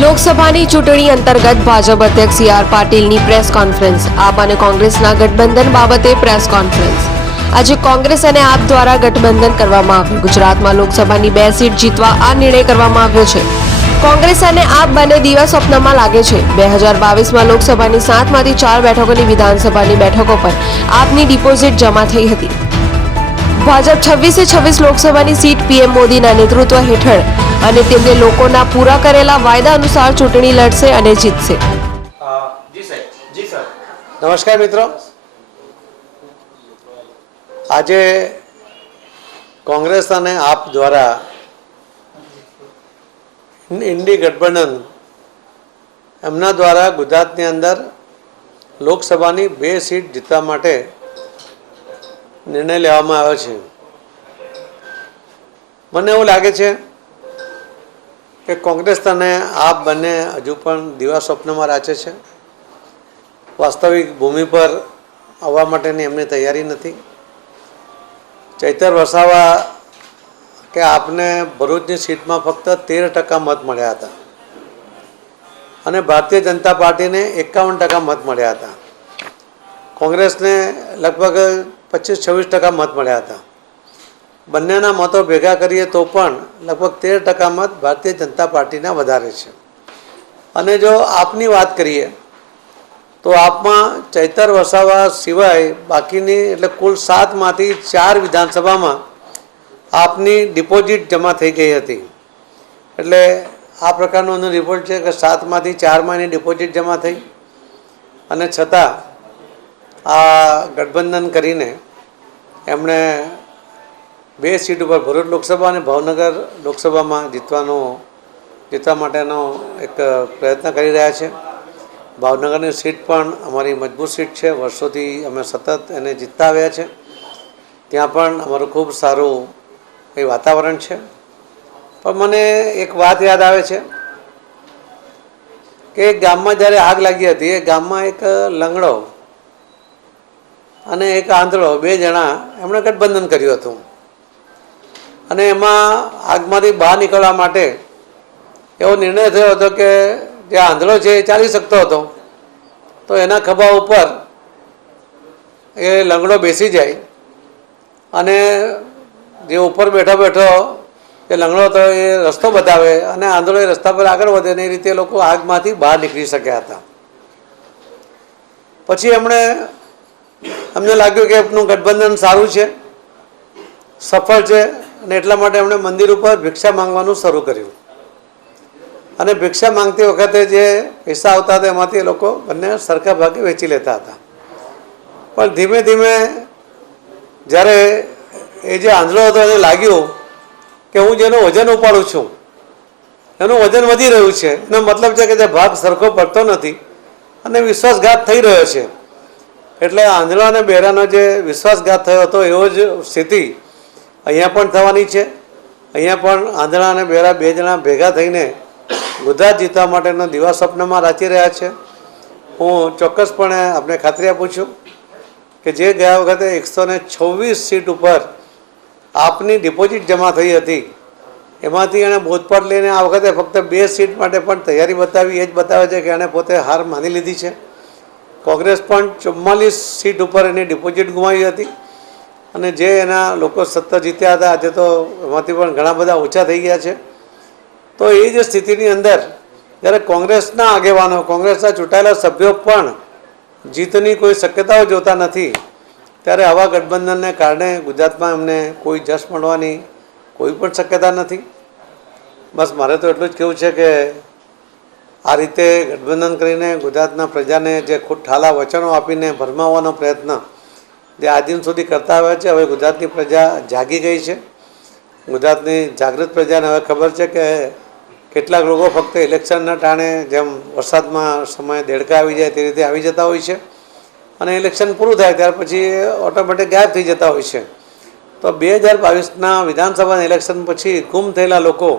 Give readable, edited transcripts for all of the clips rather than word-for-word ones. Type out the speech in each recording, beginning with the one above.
લોકસભાની ચૂંટણી અંતર્ગત ભાજપ અધ્યક્ષ સી.આર. પાટીલની પ્રેસ કોન્ફરન્સ. આપ અને કોંગ્રેસના ગઠબંધન બાબતે પ્રેસ કોન્ફરન્સ. આજે કોંગ્રેસ અને આપ દ્વારા ગઠબંધન કરવામાં આવ્યું. ગુજરાતમાં લોકસભાની 2 સીટ જીતવા આ નિર્ણય કરવામાં આવ્યો છે. કોંગ્રેસ અને આપ બંને દિવા સ્વપ્નમાં લાગે છે. 2022માં લોકસભાની 7માંથી 4 બેઠકોની વિધાનસભાની બેઠકો પર આપની ડિપોઝિટ જમા થઈ હતી. ભાજપ 26 લોકસભાની સીટ પીએમ મોદીના નેતૃત્વ હેઠળ અને તેમને લોકોના પૂરા કરેલા વાયદા અનુસાર ચૂંટણી લડશે અને જીતશે. નમસ્કાર મિત્રો, આજે કોંગ્રેસ અને આપ દ્વારા ઇન્ડી ગઠબંધન એમના દ્વારા ગુજરાતની અંદર લોકસભાની 2 સીટ જીતવા માટે નિર્ણય લેવામાં આવ્યો છે. મને એવું લાગે છે કે કોંગ્રેસ અને આપ બંને હજુ પણ દિવા સ્વપ્નમાં રાચે છે. વાસ્તવિક ભૂમિ પર આવવા માટેની એમની તૈયારી નથી. ચૈતર વસાવા કે આપને ભરૂચની સીટમાં ફક્ત 13% મત મળ્યા હતા અને ભારતીય જનતા પાર્ટીને 51% મત મળ્યા હતા. કોંગ્રેસને લગભગ 25-26% મત મળ્યા હતા. બંનેના મતો ભેગા કરીએ તો પણ લગભગ 13% મત ભારતીય જનતા પાર્ટીના વધારે છે. અને જો આપની વાત કરીએ તો આપમાં ચૈતર વસાવા સિવાય બાકીની એટલે કુલ 7માંથી 4 વિધાનસભામાં આપની ડિપોઝિટ જમા થઈ ગઈ હતી. એટલે આ પ્રકારનો એનો રિપોર્ટ છે કે 7માંથી 4માં એની ડિપોઝિટ જમા થઈ અને છતાં આ ગઠબંધન કરીને એમણે 2 સીટ ઉપર ભરૂચ લોકસભા અને ભાવનગર લોકસભામાં જીતવા માટેનો એક પ્રયત્ન કરી રહ્યા છે. ભાવનગરની સીટ પણ અમારી મજબૂત સીટ છે. વર્ષોથી અમે સતત એને જીતતા આવ્યા છે. ત્યાં પણ અમારું ખૂબ સારું એ વાતાવરણ છે. પણ મને એક વાત યાદ આવે છે કે એક ગામમાં જ્યારે આગ લાગી હતી, એ ગામમાં એક લંગડો અને એક આંધળો 2 જણા એમણે ગઠબંધન કર્યું હતું. અને એમાં આગમાંથી બહાર નીકળવા માટે એવો નિર્ણય થયો હતો કે જે આંધળો છે એ ચાલી શકતો હતો, તો એના ખભા ઉપર એ લંગડો બેસી જાય અને જે ઉપર બેઠો એ લંગડો હતો એ રસ્તો બતાવે અને આંધળો એ રસ્તા પર આગળ વધે ને એ રીતે લોકો આગમાંથી બહાર નીકળી શક્યા હતા. પછી અમને લાગ્યું કે એમનું ગઠબંધન સારું છે, સફળ છે, અને એટલા માટે એમણે મંદિર ઉપર ભિક્ષા માંગવાનું શરૂ કર્યું. અને ભિક્ષા માંગતી વખતે જે પૈસા આવતા હતા એમાંથી એ લોકો બંને સરખા ભાગે વેચી લેતા હતા. પણ ધીમે ધીમે જ્યારે એ જે આંધળો હતો એને લાગ્યું કે હું જેનું વજન ઉપાડું છું એનું વજન વધી રહ્યું છે, એનો મતલબ છે કે જે ભાગ સરખો પડતો નથી અને વિશ્વાસઘાત થઈ રહ્યો છે. એટલે આંધળો અને બહેરાનો જે વિશ્વાસઘાત થયો હતો એવો જ સ્થિતિ અહીંયા પણ થવાની છે. અહીંયા પણ આંધળા અને બહેરા 2 જણા ભેગા થઈને ગુજરાત જીતવા માટેનો દિવા સ્વપ્નમાં રાચી રહ્યા છે. હું ચોક્કસપણે આપણે ખાતરી આપું છું કે જે ગયા વખતે 126 સીટ ઉપર આપની ડિપોઝિટ જમા થઈ હતી એમાંથી એણે બોધપાઠ લઈને આ વખતે ફક્ત 2 સીટ માટે પણ તૈયારી બતાવી. એ જ બતાવે છે કે એણે પોતે હાર માની લીધી છે. કોંગ્રેસ પણ 44 સીટ ઉપર એની ડિપોઝિટ ગુમાવી હતી અને જે એના લોકો સત્તા જીત્યા હતા આજે તો એમાંથી પણ ઘણા બધા ઓછા થઈ ગયા છે. તો એ જ સ્થિતિની અંદર જ્યારે કોંગ્રેસના આગેવાનો, કોંગ્રેસના ચૂંટાયેલા સભ્યો પણ જીતની કોઈ શક્યતાઓ જોતા નથી, ત્યારે આવા ગઠબંધનને કારણે ગુજરાતમાં એમને કોઈ જશ મળવાની કોઈ પણ શક્યતા નથી. બસ મારે તો એટલું જ કહેવું છે કે આ રીતે ગઠબંધન કરીને ગુજરાતના પ્રજાને જે ખુદ ઠાલા વચનો આપીને ભરમાવવાનો પ્રયત્ન જે આજ દિન સુધી કરતા આવ્યા છે, હવે ગુજરાતની પ્રજા જાગી ગઈ છે. ગુજરાતની જાગૃત પ્રજાને હવે ખબર છે કે કેટલાક લોકો ફક્ત ઇલેક્શનના ટાણે જેમ વરસાદમાં સમયે દેડકા આવી જાય તે રીતે આવી જતા હોય છે અને ઇલેક્શન પૂરું થાય ત્યાર પછી ઓટોમેટિક ગાયબ થઈ જતા હોય છે. તો 2022ના વિધાનસભાના ઇલેક્શન પછી ગુમ થયેલા લોકો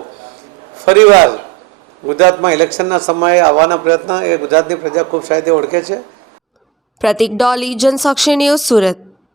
ફરીવાર ગુજરાતમાં ઇલેક્શનના સમયે આવવાના પ્રયત્ન એ ગુજરાતની પ્રજા ખૂબ સારી રીતે ઓળખે છે. પ્રતિક ડોલી, જનસાક્ષી ન્યૂઝ, સુરત.